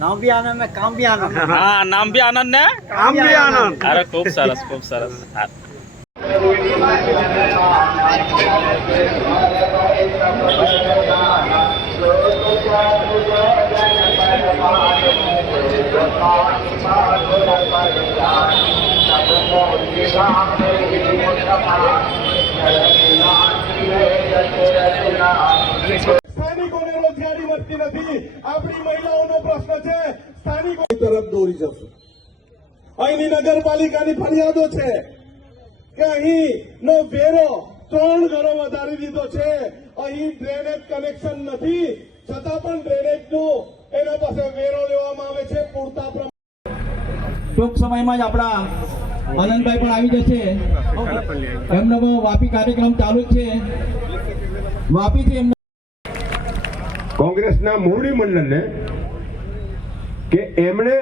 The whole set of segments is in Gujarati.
નામ બી આનંદ ને કામ બી આનંદ હા નામ બી આનંદ ને કામ બી આનંદ અરે ખૂબ સરસ ખૂબ સરસ. Thank સ્થાનિકોને રોજગારી નથી. આપણી મહિલાઓનો પ્રશ્ન છે સ્થાનિકો તરફ દોરી જશે અહીંની નગરપાલિકાની ફરિયાદો છે કે અહીંનો વેરો ત્રણ ગણો વધારી દીધો છે. અહીં ડ્રેનેજ કનેક્શન નથી. છતાં પણ ડ્રેનેજનો એના પાસે વેરો લેવામાં આવે છે પૂરતા ટૂંક સમયમાં જ આપણા આનંદભાઈ પણ આવી જશે. એમનો વાપી કાર્યક્રમ ચાલુ છે. વાપીથી એમનો કોંગ્રેસના મોવડી મંડળને કે એમણે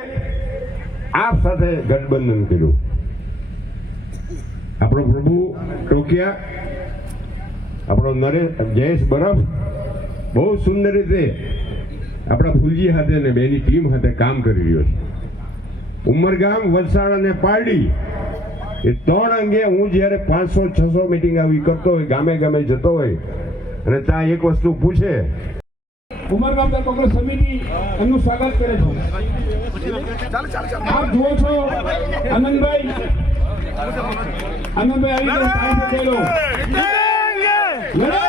આપ સાથે ગઠબંધન કર્યું. આપણો પ્રભુ ટોકિયા, આપણો નરેશ જયેશ બરફ, બહુ સુંદર રીતે આપણા ફૂલજી સાથે અને બેની ટીમ સાથે કામ કરી રહ્યો છે. ઉમરગામ, વલસાડ અને પારડી એ ત્રણ અંગે હું જ્યારે પાંચસો, છસો મિટિંગ આવી કરતો હોય ગામે ગામે જતો હોય અને ત્યાં એક વસ્તુ પૂછે ઉમરગામ કોંગ્રેસ સમિતિ એમનું સ્વાગત કરે છે. આપ જુઓ છો આનંદભાઈ. આનંદભાઈ આવી ગયા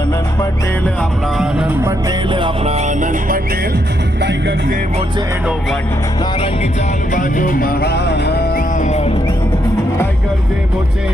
આવ્યા આપણા આનંદ પટેલ આપણા આનંદ પટેલ આપણા આનંદ પટેલ ટાઈગર જેવો છે એનો વાટ નારંગી ચાર બાજુ મહાન ટાઈગર જેવો છે